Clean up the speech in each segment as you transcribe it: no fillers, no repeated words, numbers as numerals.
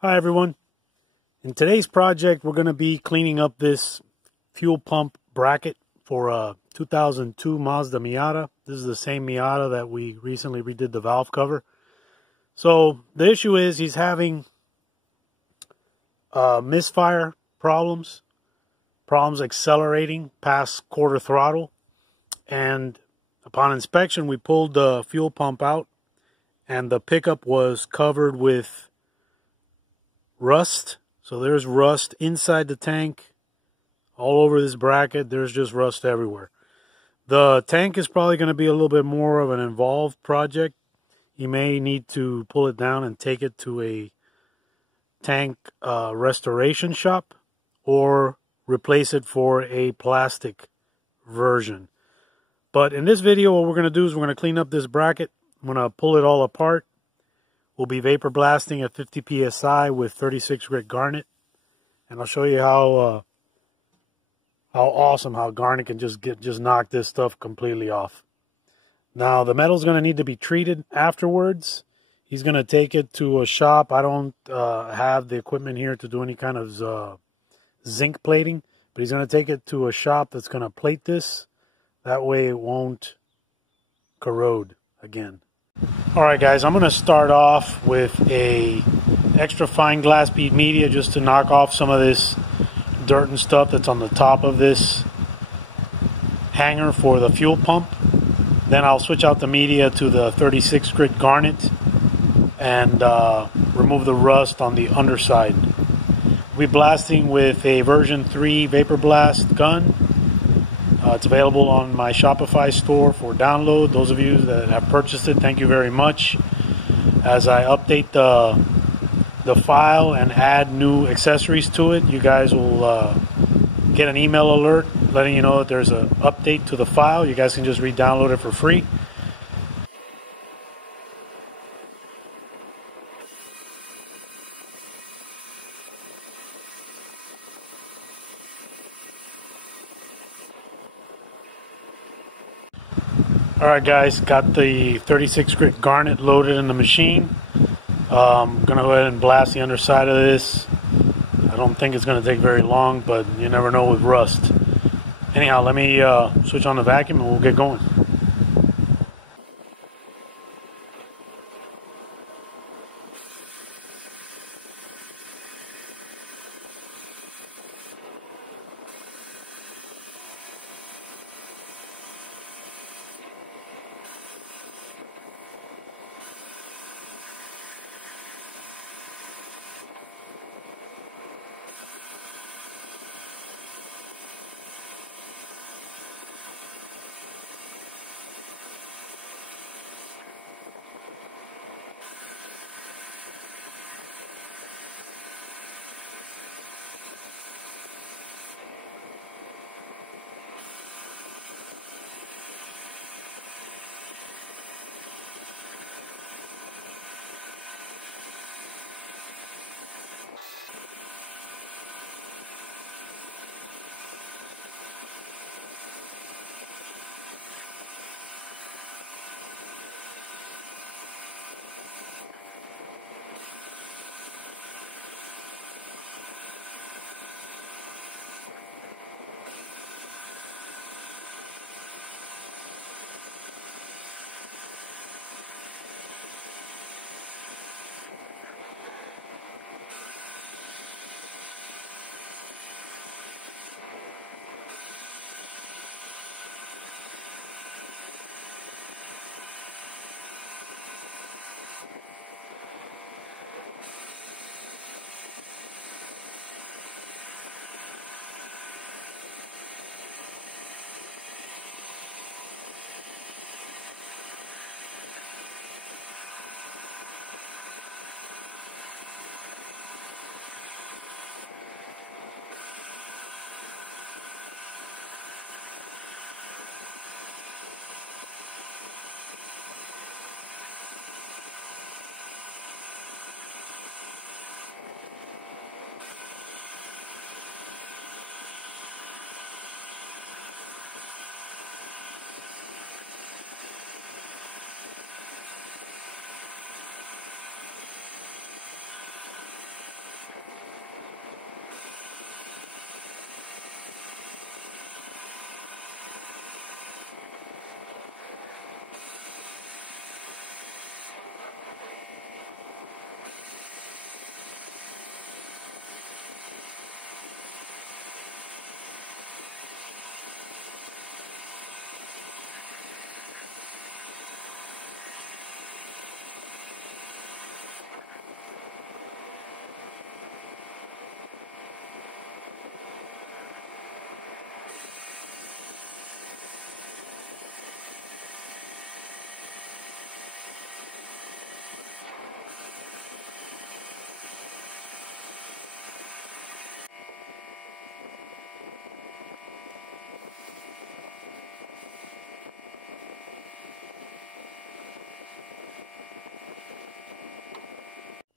Hi everyone. In today's project we're going to be cleaning up this fuel pump bracket for a 2002 Mazda Miata. This is the same Miata that we recently redid the valve cover. So the issue is he's having misfire problems accelerating past quarter throttle, and upon inspection we pulled the fuel pump out and the pickup was covered with rust. So there's rust inside the tank, all over this bracket. There's just rust everywhere. The tank is probably going to be a little bit more of an involved project. You may need to pull it down and take it to a tank restoration shop or replace it for a plastic version. But in this video, what we're going to do is we're going to clean up this bracket. I'm going to pull it all apart. We'll be vapor blasting at 50 psi with 36 grit Garnet, and I'll show you how awesome how Garnet can just knock this stuff completely off. Now the metal's going to need to be treated afterwards. He's going to take it to a shop. I don't have the equipment here to do any kind of zinc plating, but he's going to take it to a shop that's going to plate this. That way it won't corrode again. Alright guys, I'm going to start off with a extra fine glass bead media just to knock off some of this dirt and stuff that's on the top of this hanger for the fuel pump. Then I'll switch out the media to the 36 grit Garnet and remove the rust on the underside. We'll be blasting with a version 3 vapor blast gun. It's available on my Shopify store for download. Those of you that have purchased it, thank you very much. As I update the file and add new accessories to it, you guys will get an email alert letting you know that there's an update to the file. You guys can just re-download it for free. Alright guys, got the 36 grit Garnet loaded in the machine. I'm going to go ahead and blast the underside of this. I don't think it's going to take very long, but you never know with rust. Anyhow, let me switch on the vacuum and we'll get going.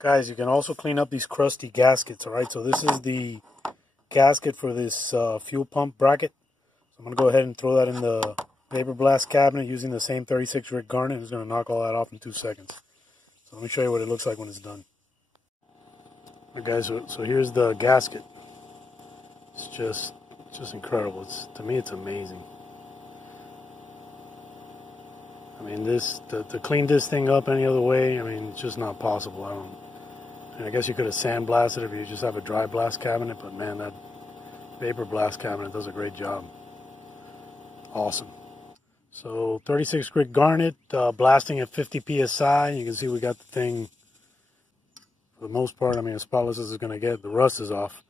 Guys, you can also clean up these crusty gaskets, all right? So this is the gasket for this fuel pump bracket. So I'm going to go ahead and throw that in the vapor blast cabinet using the same 36 grit Garnet. It's going to knock all that off in 2 seconds. So let me show you what it looks like when it's done. All right, guys, so here's the gasket. It's just incredible. To me, it's amazing. I mean, to clean this thing up any other way, I mean, it's just not possible. I guess you could have sandblasted if you just have a dry blast cabinet, but man, that vapor blast cabinet does a great job. Awesome. So 36 grit Garnet, blasting at 50 psi. You can see we got the thing, for the most part, I mean, as spotless as it's going to get. The rust is off.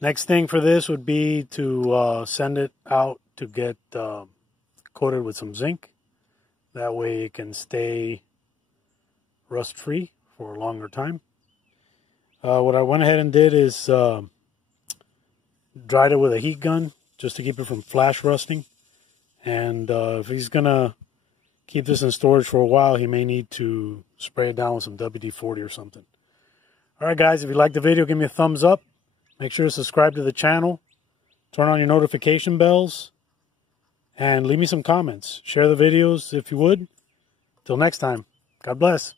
Next thing for this would be to send it out to get coated with some zinc. That way it can stay rust free for a longer time. What I went ahead and did is dried it with a heat gun just to keep it from flash rusting. And if he's going to keep this in storage for a while, he may need to spray it down with some WD-40 or something. Alright guys, if you liked the video, give me a thumbs up. Make sure to subscribe to the channel. Turn on your notification bells. And leave me some comments. Share the videos if you would. Till next time, God bless.